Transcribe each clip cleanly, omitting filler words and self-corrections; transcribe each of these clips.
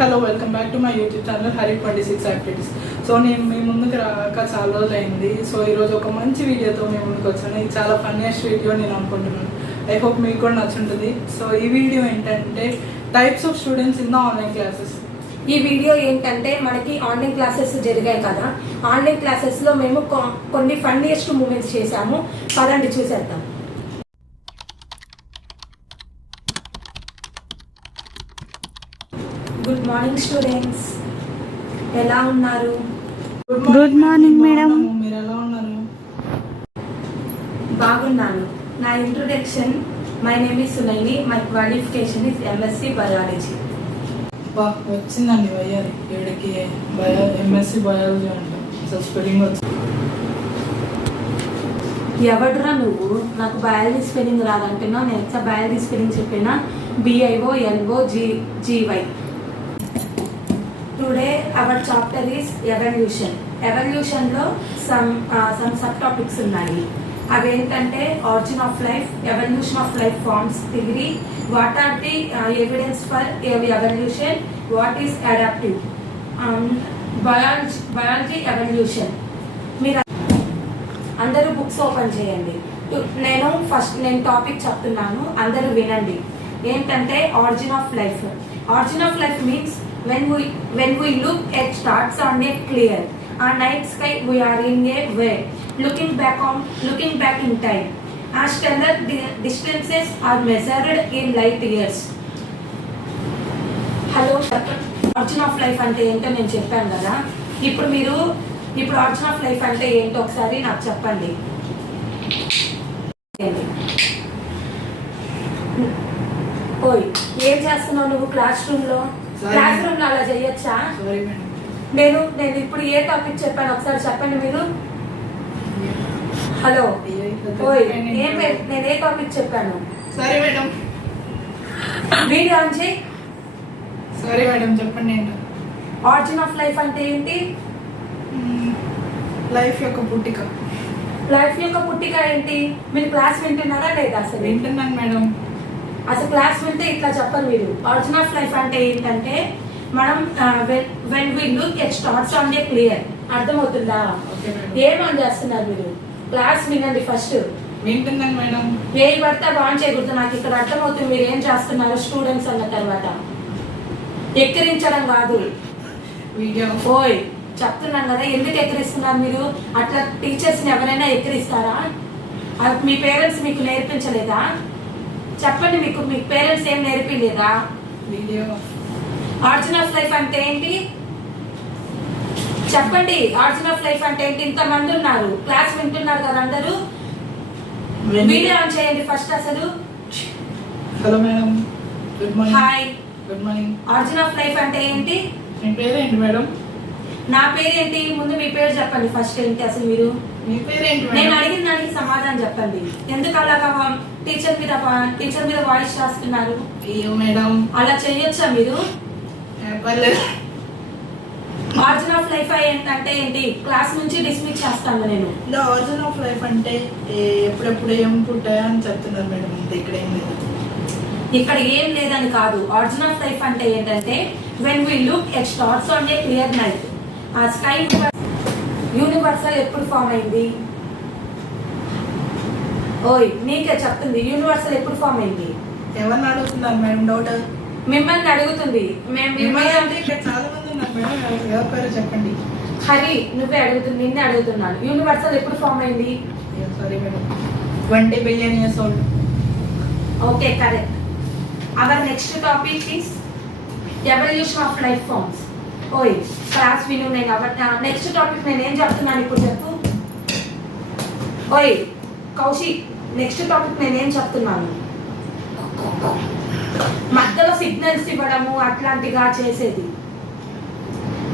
Hello welcome back to my YouTube channel Hari 26 activities. So నేను మీ ముందుకు రాక చాలా రోజులు అయింది. సో ఈరోజు ఒక మంచి వీడియోతో మీ ముందుకు వచ్చాను. ఇది చాలా ఫన్నెస్ట్ వీడియో నేను అనుకుంటున్నాను. ఐ హోప్ మీకు కూడా నచ్చుంటుంది. సో ఈ వీడియో ఏంటంటే types of students in the online classes. ఈ వీడియో ఏంటంటే మనకి ఆన్లైన్ క్లాసెస్ జరిగాయి కదా, ఆన్లైన్ క్లాసెస్ లో మేము కొన్ని ఫన్నీయెస్ట్ మూమెంట్స్ చేసాము. పదండి చూసేద్దాం. గుడ్ మార్నింగ్ స్టూడెంట్స్, ఎలా ఉన్నారు? Good morning madam. మీరు ఎలా ఉన్నారు? బాగున్నాను. నా introduction, my name is Sunaini, my qualification is MSc biology. వచ్చిందండి వయ్యారి ఏడికి MSc బయాలజీ అంటాం. అసలు స్పెల్లింగ్ వచ్చింది. ఎవడురా నువ్వు? నాకు బయాలజీ స్పెల్లింగ్ రాదంటున్నా. నేను ఎక్సా బయాలజీ స్పెల్లింగ్ చెప్పినా BIOLOGY. Today our chapter is evolution. ఎవల్యూషన్లో సమ్ సబ్ టాపిక్స్ ఉన్నాయి. అవేంటంటే origin of life, evolution of life forms theory, what are the evidence for evolution, what is adaptive, biology evolution. మీరు అందరూ books open చేయండి. నేను topic చెప్తున్నాను, అందరూ వినండి. ఏంటంటే origin of life. Origin of life means when we look at stars on a clear night sky, we are in a way looking back in time, as stellar distances are measured in light years. Hello, origin of life అంటే ఏంటో నేను చెప్పాను కదా. ఇప్పుడు origin of life అంటే ఏంటో ఒకసారి నాకు చెప్పండి. ఓయ్, ఏం చేస్తున్నావు నువ్వు క్లాస్ రూమ్ లో అలా చేయొచ్చా? నేను ఇప్పుడు ఏ టాపిక్ చెప్పాను ఒకసారి చెప్పండి మీరు. హలో, ఓయ్, నేను ఏ టాపిక్ చెప్పాను? సరే మేడం, వీడియో ఆన్ చేయి. సరే మేడం, చెప్పండి. ఆరిజిన్ ఆఫ్ లైఫ్ అంటే ఏంటి? లైఫ్ యొక్క పుట్టిక. లైఫ్ యొక్క పుట్టిక ఏంటి? మీరు క్లాస్ వింటున్నారా లేదా? అసలు వింటున్నాను మేడం. అసలు క్లాస్ వింటే ఇట్లా చెప్పరు మీరు. ఆరిజిన్ ఆఫ్ లైఫ్ అంటే ఏంటంటే మనం when we look at stars on a clear. అర్థమవుతుందా? ఏమని చేస్తున్నారు మీరు? క్లాస్ వినండి ఫస్ట్. వింటున్నాను మేడం. ఏ పడితే బాన్ చేయకూడదు. నాకు ఇక్కడ అర్థమవుతుంది మీరు ఏం చేస్తున్నారు స్టూడెంట్స్ అన్న తర్వాత. ఎక్కిరించడం కాదు వీడియో. ఓయ్, చెప్తున్నాను కదా, ఎందుకు ఎక్కిరిస్తున్నారు మీరు? అట్లా టీచర్స్ని ఎవరైనా ఎక్కిరిస్తారా? మీ పేరెంట్స్ మీకు నేర్పించలేదా? చెప్పండి, మీ పేరెంట్స్ ఏం నేర్పించలేదా? వీడియో. ఆరిజిన్ ఆఫ్ లైఫ్ అంటే ఏంటి చెప్పండి. ఆరిజిన్ ఆఫ్ లైఫ్ అంటే ఏంటి? ఇంతమంది ఉన్నారు, క్లాస్ వింటున్నారు కదా అందరూ. వీడియో ఆన్ చేయండి ఫస్ట్. అసలు hello madam, good morning. Hi, good morning. Origin of life అంటే ఏంటి? మీ పేరేంటి మేడం? నా పేరేంటి? ముందు మీ పేరు చెప్పండి ఫస్ట్. ఏంటి అసలు మీరు? మీ పేరేంటి? నేను అడిగిన దానికి సమాధానం చెప్పండి. ఎందుకు అలాగా టీచర్ మీద వాయిస్ చేస్తున్నారు? అయ్యో మేడం, అలా చెయ్యొచ్చా మీరు? పర్లేదు. ఆరిజిన్ ఆఫ్ లైఫ్ ఏంటంటే ఏంటి? క్లాస్ నుంచి డిస్మిస్ చేస్తాను నేను. ఆరిజిన్ ఆఫ్ లైఫ్ అంటే ఎప్పుడెప్పుడు ఏం పుట్టాయా అని చెప్తున్నారు మేడం. అంతే, ఇక్కడ ఏం లేదు. ఇక్కడ ఏం లేదని కాదు. ఆరిజిన్ ఆఫ్ లైఫ్ అంటే ఏంటంటే when we look at stars on a clear night, ఆ స్కై యూనివర్సల్ ఎప్పుడు ఫామ్ అయింది? ఓయ్, నీకే చెప్తుంది. యూనివర్సల్ ఎప్పుడు ఫామ్ అయింది? ఎవరిని అడుగుతున్నారు మేడం? డౌట్ మిమ్మల్ని అడుగుతుంది. ఇక్కడ చాలా మంది ఉన్నారు మేడం. ఎవరి పేరు చెప్పండి. హరి, నువ్వే అడుగుతుంది. నిన్నే అడుగుతున్నాను. యూనివర్సల్ ఎప్పుడు ఫామ్ అయింది? Sorry madam, 20 billion years old. Okay, correct. Our next topic is evolution of life forms. ఓయ్, క్లాస్ విను. నేను నెక్స్ట్ టాపిక్ నేను ఏం చెప్తున్నాను ఇప్పుడు చెప్పు. ఓయ్ కౌశిక్, నెక్స్ట్ టాపిక్ నేను ఏం చెప్తున్నాను? మధ్యలో సిగ్నల్స్ ఇవ్వడము అట్లాంటిగా చేసేది.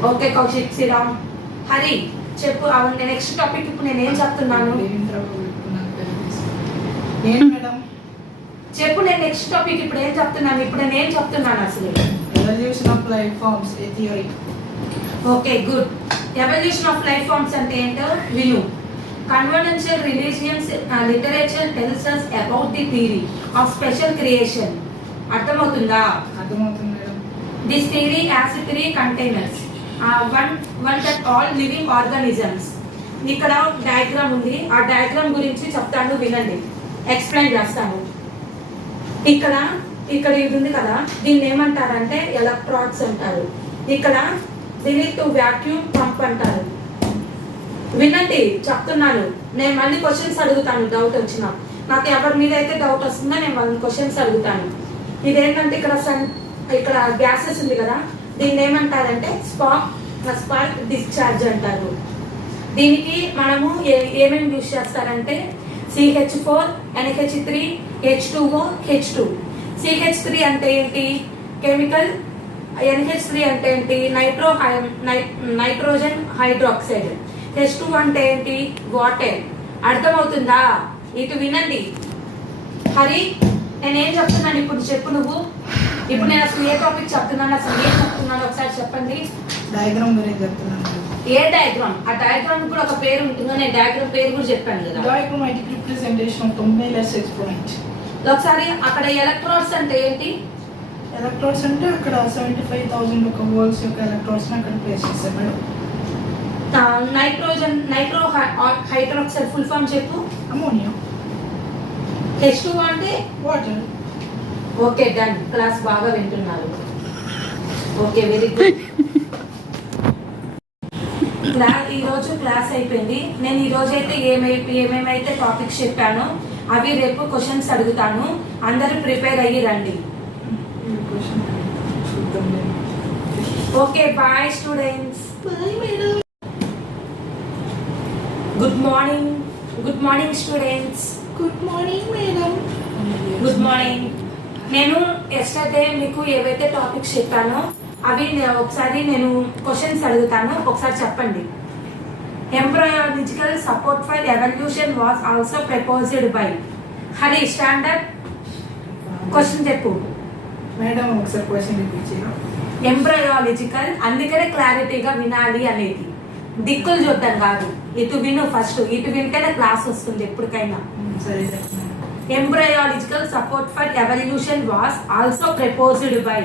ఓకే కౌశిక్, శ్రీరామ్. హరి, చెప్పు. నెక్స్ట్ టాపిక్ ఇప్పుడు నేను ఏం చెప్తున్నాను చెప్పు. నేను నెక్స్ట్ టాపిక్ ఇప్పుడు ఏం చెప్తున్నాను? ఇప్పుడు నేను ఏం చెప్తున్నాను అసలు? Evolution of life forms a theory. Okay, good. Evolution of life forms అంటే ఏంటో విను. Conventional religions literature tells us about the theory of special creation. అర్థమవుతుందా? అర్థమవుతుంది madam. This theory has three containers. One that all living organisms. ఇక్కడ diagram ఉంది, ఆ diagram గురించి చెప్తాను వినండి, ఎక్స్ప్లెయిన్ చేస్తాను. ఇక్కడ ఇది ఉంది కదా, దీన్ని ఏమంటారంటే ఎలక్ట్రాడ్స్ అంటారు. ఇక్కడ దీన్ని వాక్యూమ్ పంప్ అంటారు. వినండి చెప్తున్నాను, నేను మళ్ళీ క్వశ్చన్స్ అడుగుతాను డౌట్ వచ్చినా. నాకు ఎవరి మీద అయితే డౌట్ వస్తుందో నేను వాళ్ళని క్వశ్చన్స్ అడుగుతాను. ఇదేంటంటే ఇక్కడ గ్యాసెస్ ఉంది కదా, దీన్ని ఏమంటారంటే స్పార్క్ డిశ్చార్జ్ అంటారు. దీనికి మనము ఏమేమి యూజ్ చేస్తారంటే CH4, NH3, H2O, H2. CH3 అంటే ఏంటి? కెమికల్. NH3 అంటే ఏంటి? Nitrogen hydroxide. H2 అంటే ఏంటి? వాటర్. అర్థమవుతుందా? ఇటు వినండి. హరి, నేనేం చెప్తున్నాను ఇప్పుడు చెప్పు నువ్వు. ఇప్పుడు నేను అసలు ఏ టాపిక్ చెప్తున్నాను, అసలు ఏం చెప్తున్నాను ఒకసారి చెప్పండి. డయాగ్రామ్ గురించి చెప్తున్నాను. ఏ డయాగ్రామ్? ఆ డయాగ్రామ్ కూడా ఒక పేరు ఉంటుందో, నేను డయాగ్రామ్ పేరు కూడా చెప్పాను కదా. Diagrammatic representation of complete exponent. ఒకసారి అక్కడ ఎలక్ట్రాడ్స్ అంటే ఏంటి? ఎలక్ట్రాడ్స్ అంటే అక్కడ 75,000 ఒక వోల్ట్స్ యొక్క ఎలక్ట్రాడ్స్ అక్కడ ప్లేస్ చేస్తారు madam. Nitro hydroxide full form చెప్పు. అమోనియా. H2 అంటే వాటర్. Okay, done. క్లాస్ బాగా వింటున్నారు. Okay, very good. ఈ రోజు క్లాస్ అయిపోయింది. నేను ఈ రోజు అయితే ఏమేమైతే టాపిక్స్ చెప్పానో అవి రేపు క్వశ్చన్స్ అడుగుతాను. అందరూ ప్రిపేర్ అయ్యి రండి. Okay, bye students. Good morning students. Good morning madam. Good morning. నేను ఎస్టర్డే మీకు ఏవైతే టాపిక్స్ చెప్పానో అవి ఒకసారి నేను క్వశ్చన్స్ అడుగుతాను, ఒకసారి చెప్పండి. Embryological support for evolution was also proposed by. Hari, standard question చెప్పు మేడం. ఒకసారి క్వశ్చన్ రిపీట్ చేయండి. ఎంబ్రయాలజికల్, అందుకనే క్లారిటీగా వినాలి అనేది. దిక్కులు చూద్దాం కాదు, ఇటు విను ఫస్ట్. ఇటు వింటేనే క్లాస్ వస్తుంది ఎప్పటికైనా. సరే. Embryological support for evolution was also proposed by.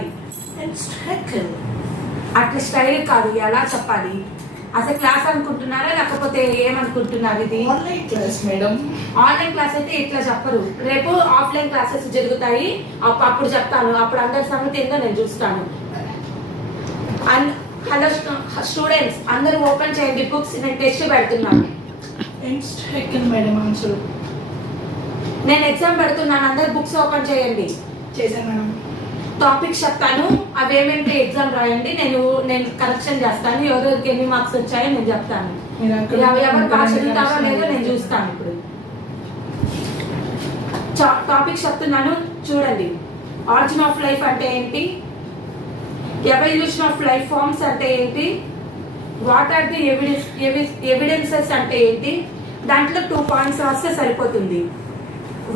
అట్లా స్టైల్ కాదు, ఎలా చెప్పాలి? అసలు క్లాస్ అనుకుంటున్నారా లేకపోతే ఏమనుకుంటున్నారు? ఇది online class madam. Online class అయితే ఇట్లా చెప్పరు. రేపు ఆఫ్లైన్ క్లాసెస్ జరుగుతాయి, అప్పుడు చెప్తాను. అప్పుడు అందరి సంగతి ఏందో నేను చూస్తాను. హలో స్టూడెంట్స్, అందరూ ఓపెన్ చేయండి బుక్స్. నేను టెస్ట్ పెడుతున్నాను. Madam answer. నేను ఎగ్జామ్ పెడుతున్నాను, అందరు బుక్స్ ఓపెన్ చేయండి. చేశాను మేడం. టాపిక్స్ చెప్తాను, అవి ఏమేంటి ఎగ్జామ్ రాయండి. నేను కరెక్షన్ చేస్తాను. ఎవరెవరికి ఎన్ని మార్క్స్ వచ్చాయో నేను చెప్తాను. ఎవరు బాగా చదువుతారో లేదో నేను చూస్తాను. ఇప్పుడు టాపిక్స్ చెప్తున్నాను, చూడండి. ఆరిజిన్ ఆఫ్ లైఫ్ అంటే ఏంటి? ఎవల్యూషన్ ఆఫ్ లైఫ్ ఫార్మ్స్ అంటే ఏంటి? వాట్ ఆర్ ది ఎవిడెన్సెస్ అంటే ఏంటి? దాంట్లో 2 పాయింట్స్ రాస్తే సరిపోతుంది.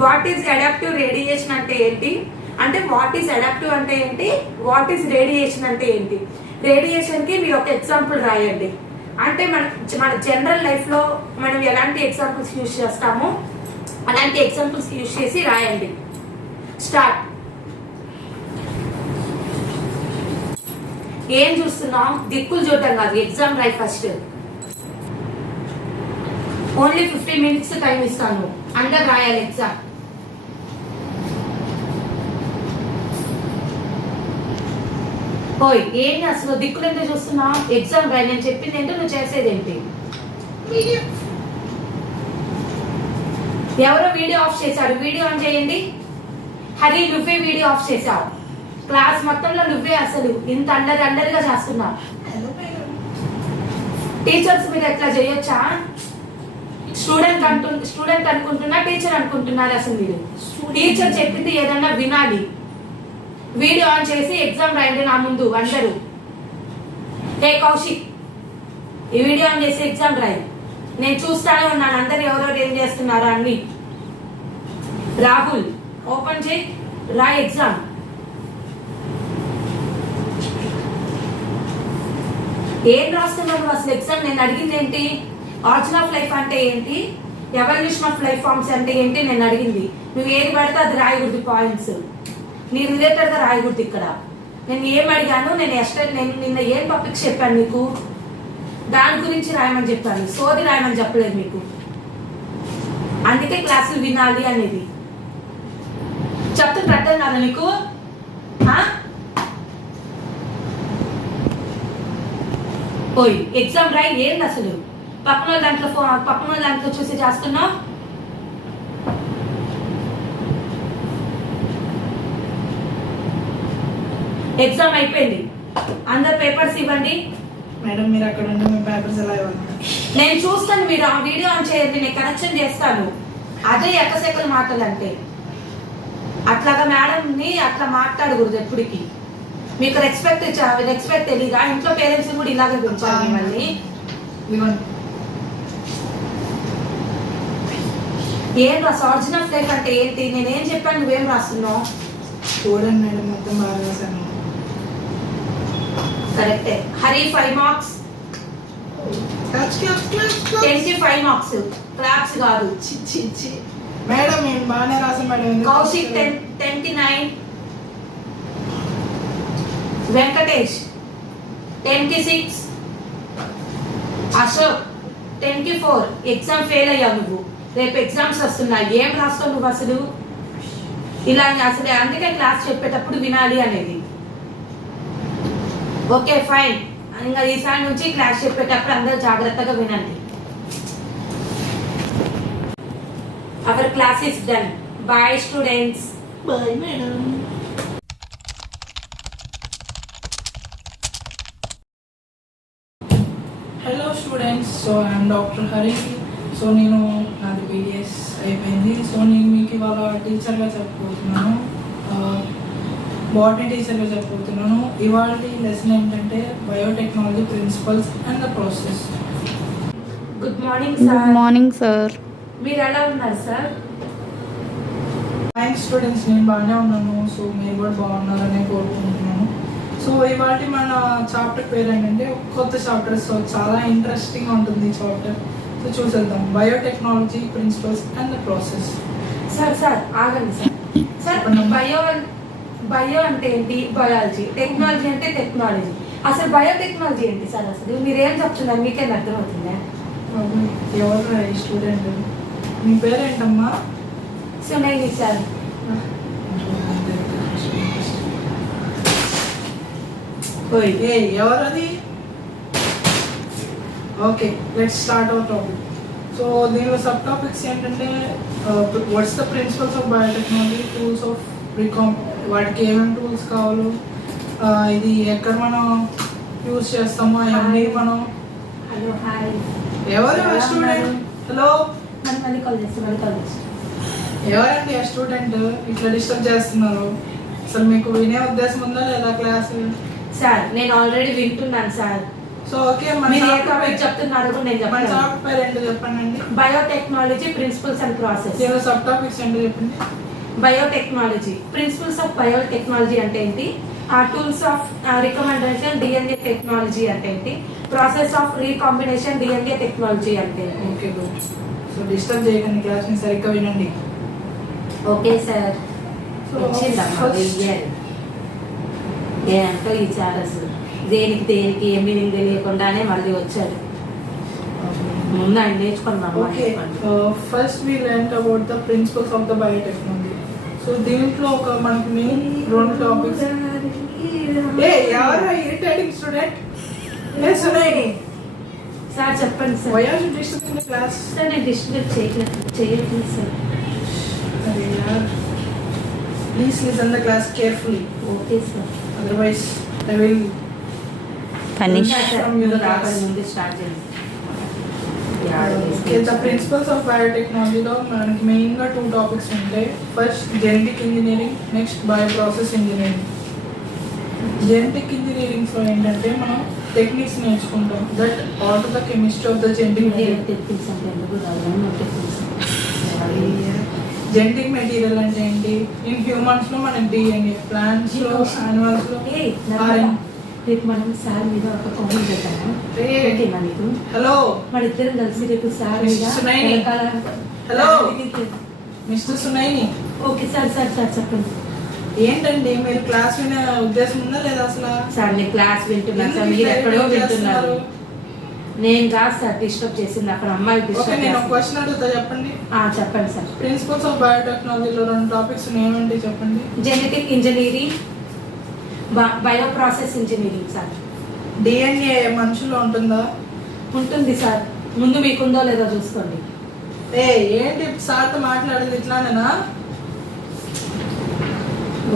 వాట్ ఈస్ అడాప్టివ్ రేడియేషన్ అంటే ఏంటి? అంటే వాట్ ఈస్ అడాప్టివ్ అంటే ఏంటి, వాట్ ఈస్ రేడియేషన్ అంటే ఏంటి? రేడియేషన్ కి మీరు ఒక ఎగ్జాంపుల్ రాయండి. అంటే మన జనరల్ లైఫ్ లో మనం ఎలాంటి ఎగ్జాంపుల్స్ యూజ్ చేస్తామో అలాంటి ఎగ్జాంపుల్స్ యూజ్ చేసి రాయండి. స్టార్ట్. ఏం చూస్తున్నాం? దిక్కులు చూడటం కాదు, ఎగ్జామ్ రాయి ఫస్ట్. ఓన్లీ 15 minutes టైం ఇస్తాను, అందరు రాయాలి ఎగ్జామ్. ఓయ్, ఏంటి అసలు దిక్కులు ఎందుకు చూస్తున్నావు? ఎగ్జామ్ రాయి. నేను చెప్పింది ఏంటో నువ్వు చేసేది ఏంటి? ఎవరో వీడియో ఆఫ్ చేశారు, వీడియో ఆన్ చేయండి. హరి, నువ్వే వీడియో ఆఫ్ చేశావు. క్లాస్ మొత్తంలో నువ్వే అసలు ఇంత అండర్గా చేస్తున్నావు. టీచర్స్ మీరు ఎట్లా చేయొచ్చా? స్టూడెంట్ అనుకుంటున్నా, టీచర్ అనుకుంటున్నారు అసలు మీరు? టీచర్ చెప్పింది ఏదన్నా వినాలి. వీడియో ఆన్ చేసి ఎగ్జామ్ రాయండి నా ముందు అందరూ. హే కౌశిక్, ఈ వీడియో ఆన్ చేసి ఎగ్జామ్ రాయి. నేను చూస్తానే ఉన్నాను అందరు ఎవరెవరు ఏం చేస్తున్నారో అన్ని. రాహుల్, ఓపెన్ చేయి, రాయి ఎగ్జామ్. ఏం రాస్తున్నావు అసలు ఎగ్జామ్? నేను అడిగింది ఏంటి? ఆరిజిన్ ఆఫ్ లైఫ్ అంటే ఏంటి, ఎవల్యూషన్ ఆఫ్ లైఫ్ ఫార్మ్స్ అంటే ఏంటి నేను అడిగింది. నువ్వు ఏది పడితే అది రాయకూడదు, పాయింట్స్ నీ రిలేటెడ్ గా రాయకూడదు. ఇక్కడ నేను ఏం అడిగాను, నేను నిన్న ఏం టాపిక్స్ చెప్పాను మీకు, దాని గురించి రాయమని చెప్పాను, సోది రాయమని చెప్పలేదు మీకు. అందుకే క్లాసులు వినాలి అనేది చెప్తుంటే అర్థం కాదా నీకు? ఓయ్ ఎగ్జామ్ రాయి ఏంది అసలు? పక్కన దాంట్లో చూసి చేస్తున్నావు. ఎగ్జామ్ అయిపోయింది, అందరు పేపర్స్ ఇవ్వండి. మేడం మీరు అక్కడ ఉండి మీ పేపర్స్ ఎలా ఇవ్వాలి? నేను చూస్తాను, మీరు ఆ వీడియో ఆన్ చేయండి, నేను కనెక్షన్ చేస్తాను. అదే ఎక్కసెక్కలు మాటలు అంటే అట్లాగా మేడంని అట్లా మాట్లాడకూడదు ఎప్పటికి. మీకు రెస్పెక్ట్ తెలీదా? ఇంట్లో పేరెంట్స్ కూడా ఇలాగే పెంచాలి మిమ్మల్ని. ఏం రాసు ఒరిజినల్ ఫ్లేక్ అంటే ఏంటి? నేనేం చెప్పాను, నువ్వేం రాస్తున్నావు? చూడండి మేడం మొత్తం బాగా రాశాను. కరెక్టే. హరి 5 మార్క్స్, 25 మార్క్స్, క్లాప్స్ కాదు. మేడం నేను బాగానే రాసాను మేడం. కౌశిక్ 10కి 9, వెంకటేష్ 10కి 6, అశోక్ 10కి 4. ఎగ్జామ్ ఫెయిల్ అయ్యావు నువ్వు. రేపు ఎగ్జామ్స్ వస్తున్నాయి, ఏం రాస్తావు నువ్వు అసలు? ఇలా అసలు అందుకే క్లాస్ చెప్పేటప్పుడు వినాలి అనేది. ఓకే ఫైన్, ఇంకా ఈసారి నుంచి క్లాస్ చెప్పేటప్పుడు అందరూ జాగ్రత్తగా వినండి. Our class is done. Bye students. Bye madam. Hello students, so I'm doctor Hari. So నేను నాది బీడిఎస్ అయిపోయింది. సో నేను మీకు ఇవాళ టీచర్గా చెప్పబోతున్నాను, బాటనీ టీచర్గా చెప్పబోతున్నాను. ఇవాళ లెసన్ ఏంటంటే biotechnology principles and the process. Good morning good sir. Morning sir. మీరు ఎలా ఉన్నారు సార్? థ్యాంక్స్ స్టూడెంట్స్, నేను బాగానే ఉన్నాను. సో మీరు కూడా బాగున్నారనే కోరుకుంటున్నాను. సో ఇవాళ మన చాప్టర్ పేరు ఏంటంటే కొత్త చాప్టర్. సో చాలా ఇంట్రెస్టింగ్ ఉంటుంది ఈ చాప్టర్. సో చూసేద్దాం, biotechnology principles and the process. Sir ఆగండి సార్. బయో అంటే ఏంటి? బయాలజీ. టెక్నాలజీ అంటే టెక్నాలజీ. అసలు బయోటెక్నాలజీ ఏంటి సార్? అసలు మీరేం చెప్తున్నారు, మీకేం అర్థమవుతుందా? ఎవరు స్టూడెంట్? మీ పేరేంటమ్మా? సునైని సార్. ఎవరది? Okay, let's start our topic. So దీనిలో సబ్ టాపిక్స్ ఏంటంటే what's the principles of biotechnology, tools of వాటికి ఏమేమి టూల్స్ కావాలో, ఇది ఎక్కడ మనం యూజ్ చేస్తామో అవన్నీ మనం. Hello hi. ఎవరు స్టూడెంట్? హలో, మళ్ళీ కాల్ చేస్తాను. ఎవరండి ఆ స్టూడెంట్ ఇట్లా డిస్టర్బ్ చేస్తున్నారు? అసలు మీకు వినే ఉద్దేశం ఉందా లేదా క్లాస్? సార్ నేను ఆల్రెడీ వింటున్నాను సార్. సో ఓకే, మీరు ఏ టాపిక్ చెప్తున్నారు కూడా నేను మన చెప్తాను. చాప్టర్ పేరు ఏంటో చెప్పండి. Biotechnology principles and process. దీనిలో సబ్ టాపిక్స్ ఏంటో చెప్పండి. బయోటెక్నాలజీ ప్రిన్సిపల్స్ ఆఫ్ బయోటెక్నాలజీ అంటే ఏంటి? ఆ tools of recommendation DNA technology అంటే ఏంటి? Process of recombination DNA technology అంటే ఓకే గుడ్. సో డిస్టర్బ్ చేయకండి, క్లాస్ ని సరిగ్గా వినండి. Okay sir. సో ఏంటో ఈ చారస్ దేనికి ఏ మీనింగ్ తెలియకుండానే మళ్ళీ వచ్చాడు. ముందు ఆయన నేర్చుకున్నాం. Okay, first we learn about the principles of the biotechnology. So దీంట్లో ఒక మనకి మెయిన్ 2 టాపిక్స్. ఎవరు ఇరిటేటింగ్ స్టూడెంట్? సునైని సార్ చెప్పండి sir. Why are you disturbing the class? Sir నేను డిస్టర్బ్ చేయట్లేదు సార్. అరే యార్, please listen the class carefully. Okay sir. Otherwise I will punish. ముందు స్టార్ట్ చేయండి. ద ప్రిన్సిపల్స్ ఆఫ్ బయోటెక్నాలజీలో మనకి మెయిన్గా 2 టాపిక్స్ ఉంటాయి. First genetic engineering, next bio process engineering. Genetic ఇంజనీరింగ్స్లో ఏంటంటే మనం టెక్నిక్స్ నేర్చుకుంటాం that alter the chemistry of the genetic genetic material అంటే ఏంటి? ఇన్ హ్యూమన్స్లో మనకి డిఎన్ఏ, ప్లాంట్స్లో, యానిమల్స్లో. రేపు మనం సార్ మీద ఒక కామెంట్ చేద్దాము. ఓకేనా మీకు? హలో, మన ఇద్దరం కలిసి రేపు సార్ మీద. Hello mister Sunaini. Okay sir చెప్పండి. ఏంటండి మీరు క్లాస్ వినే ఉద్దేశం ఉందా లేదా అసలు? సార్ నేను క్లాస్ వింటున్నాను సార్, మీరు ఎక్కడో వింటున్నారు. నేను కాదు సార్ డిస్టర్బ్ చేసింది, అక్కడ అమ్మాయి ఓకే, డిస్టర్బ్ నేను ఒక చేసింది. క్వశ్చన్ అడుగుతా, చెప్పండి. చెప్పండి సార్. ప్రిన్సిపల్స్ ఆఫ్ బయోటెక్నాలజీలో 2 టాపిక్స్ ఏమండి చెప్పండి. Genetic engineering, bio process engineering sir. DNA మనుషుల్లో ఉంటుందా? ఉంటుంది సార్, ముందు మీకుందో లేదో చూసుకోండి. ఏంటి సార్తో మాట్లాడేది ఇట్లానేనా?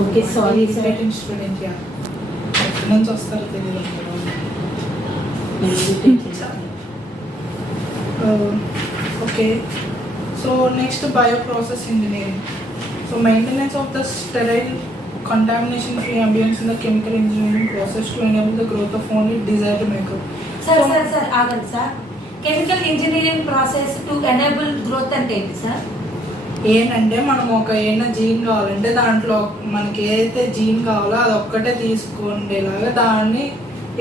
Okay sorry sir. స్టూడెంట్ ఎక్కడి నుంచి వస్తారో తెలియదు. Okay, so next bio process engineering. So maintenance of the sterile contamination free ambience in the chemical engineering process to enable the growth of only desired microbe. Sir ఆగండి sir. Chemical engineering process to enable growth అంటే ఏంటి sir? ఏంటంటే మనం ఒక ఏదైనా gene కావాలంటే దాంట్లో మనకి ఏదైతే జీన్ కావాలో అది ఒక్కటే తీసుకునేలాగా దాన్ని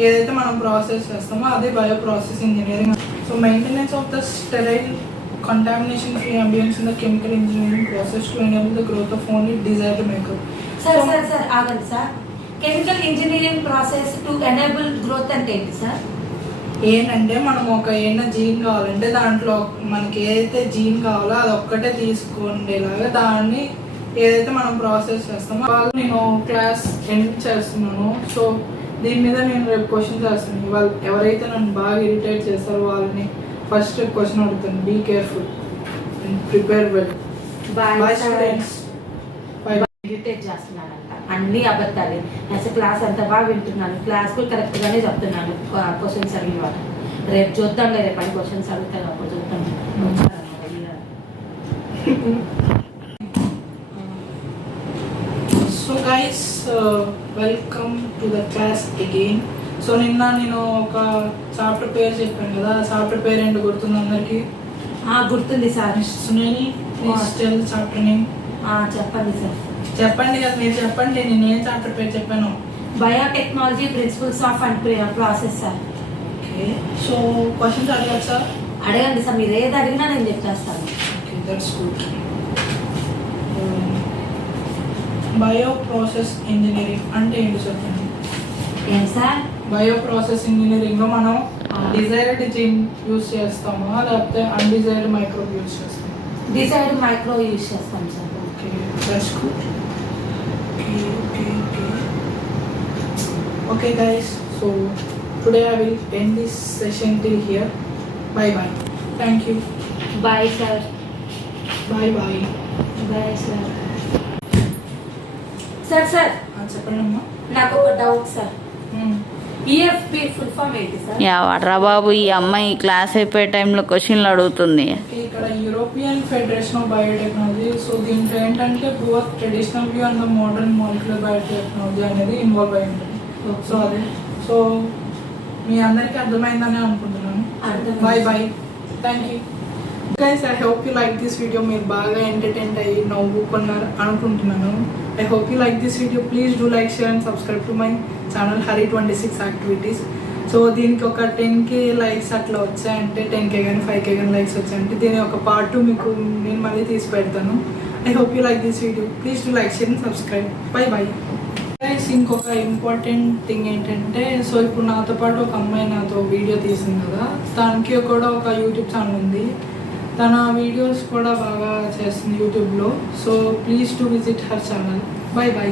ఏదైతే మనం ప్రాసెస్ చేస్తామో అదే bio process engineering. So maintenance of the sterile contamination free ambience in the chemical engineering process to enable the growth of only desired microbe. Sir ఆగండి sir. Chemical engineering process to enable growth అంటే ఏంటి sir? ఏంటంటే మనం ఒక ఏదైనా gene కావాలంటే దాంట్లో మనకి ఏదైతే జీన్ కావాలో అది ఒక్కటే తీసుకునేలాగా దాన్ని ఏదైతే మనం ప్రాసెస్ చేస్తామో వాళ్ళు నేను క్లాస్ ఎండ్ చేస్తున్నాను. సో దీని మీద నేను రేపు క్వశ్చన్ చేస్తాను. వాళ్ళు ఎవరైతే నన్ను బాగా ఇరిటేట్ చేస్తారో వాళ్ళని ఫస్ట్ క్వశ్చన్ అడుగుతాను. Be careful and prepare well. Boy students. Irritate చేస్తున్నానంట, అన్ని అబద్ధాలే. అసలు క్లాస్ అంతా బాగా వింటున్నాను, క్లాస్ కూడా కరెక్ట్గానే చెప్తున్నాను. క్వశ్చన్స్ అడిగిన వాళ్ళు రేపు చూద్దాంలే, రేపు అని క్వశ్చన్స్ అడుగుతాను, అప్పుడు చూద్దాం. So guys, welcome to the class again. So నిన్న నేను ఒక సాఫ్ట్వేర్ పేరు చెప్పాను కదా, సాఫ్ట్వేర్ పేరు ఏంటో గుర్తుంది అందరికి? గుర్తుంది sir. Sunaini, please tell software name. చెప్పండి సార్. చెప్పండి కదా, మీరు చెప్పండి. నేను ఏం చాప్టర్ పేరు చెప్పాను? Biotechnology principles of and process sir. Okay, so questions అడగాలి సార్? అడగండి సార్, మీరు ఏది అడిగినా నేను చెప్పేస్తాను. ఓకే, that's good. Bio process engineering అంటే ఏంటి చెప్పండి? ఏం సార్? బయో ప్రాసెస్ ఇంజనీరింగ్ లో మనం డిజైర్డ్ జీన్ యూజ్ చేస్తామా లేకపోతే అన్డిజైర్డ్ మైక్రోబ్ యూజ్ చేస్తామా? డిజైర్డ్ మైక్రో యూజ్ చేస్తాం sir. Okay, that's good. Okay guys, so today I will end this session till here. Bye bye. Thank you. Bye sir. Bye bye. Bye sir. Sir చెప్పండి అమ్మా. నాకు ఒక doubt sir. EFP full form ఏంటి sir? వాడ్రా బాబు, ఈ అమ్మాయి class అయిపోయే టైంలో క్వశ్చన్లు అడుగుతుంది. ఇక్కడ European Federation of biotechnology. So దీంట్లో ఏంటంటే both traditional view and modern molecular biotechnology అనేది ఇన్వాల్వ్ అయి ఉంటుంది. సో అదే, సో మీ అందరికీ అర్థమైందని అనుకుంటున్నాను. Bye bye. Thank you guys. I hope you like this video. మీరు బాగా ఎంటర్టైన్ అయ్యి నవ్వుకున్నారు అనుకుంటున్నాను. I hope you like this video. Please do like, share and subscribe to my channel Hari26 activities. So దీనికి ఒక 10K లైక్స్ అట్లా వచ్చాయంటే, 10K కానీ 5K కానీ లైక్స్ వచ్చాయంటే దీని ఒక పార్ట్ 2 మీకు నేను మళ్ళీ తీసి పెడతాను. I hope you like this video. Please do like, share and subscribe. By by. ఇంకొక ఇంపార్టెంట్ థింగ్ ఏంటంటే, సో ఇప్పుడు నాతో పాటు ఒక అమ్మాయి నాతో వీడియో తీసింది కదా, దానికి కూడా ఒక యూట్యూబ్ ఛానల్ ఉంది. తన వీడియోస్ కూడా బాగా చేస్తుంది యూట్యూబ్లో. So please to visit her channel. By by.